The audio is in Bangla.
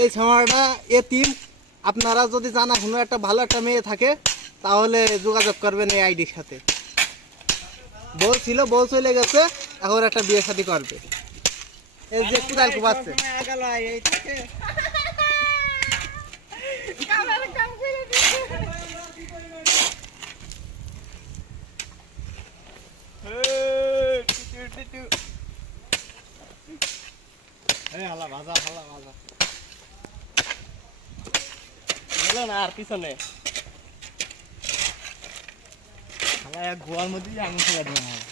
এই ছামাটা এতিম। আপনারা যদি জানা কোনো একটা ভালো একটা মেয়ে থাকে তাহলে যোগাযোগ করবেন এই আইডির সাথে। বউ ছিল, বউ চলে গেছে, এখন একটা বিয়ে শাদী করবে। এই যে কোদাল কোবাচ্ছে। হালা ভাজা, হালা ভাজা গেল না আর পিছনে গোয়ার মধ্যে আঙুল ফেলে দেওয়া হয়।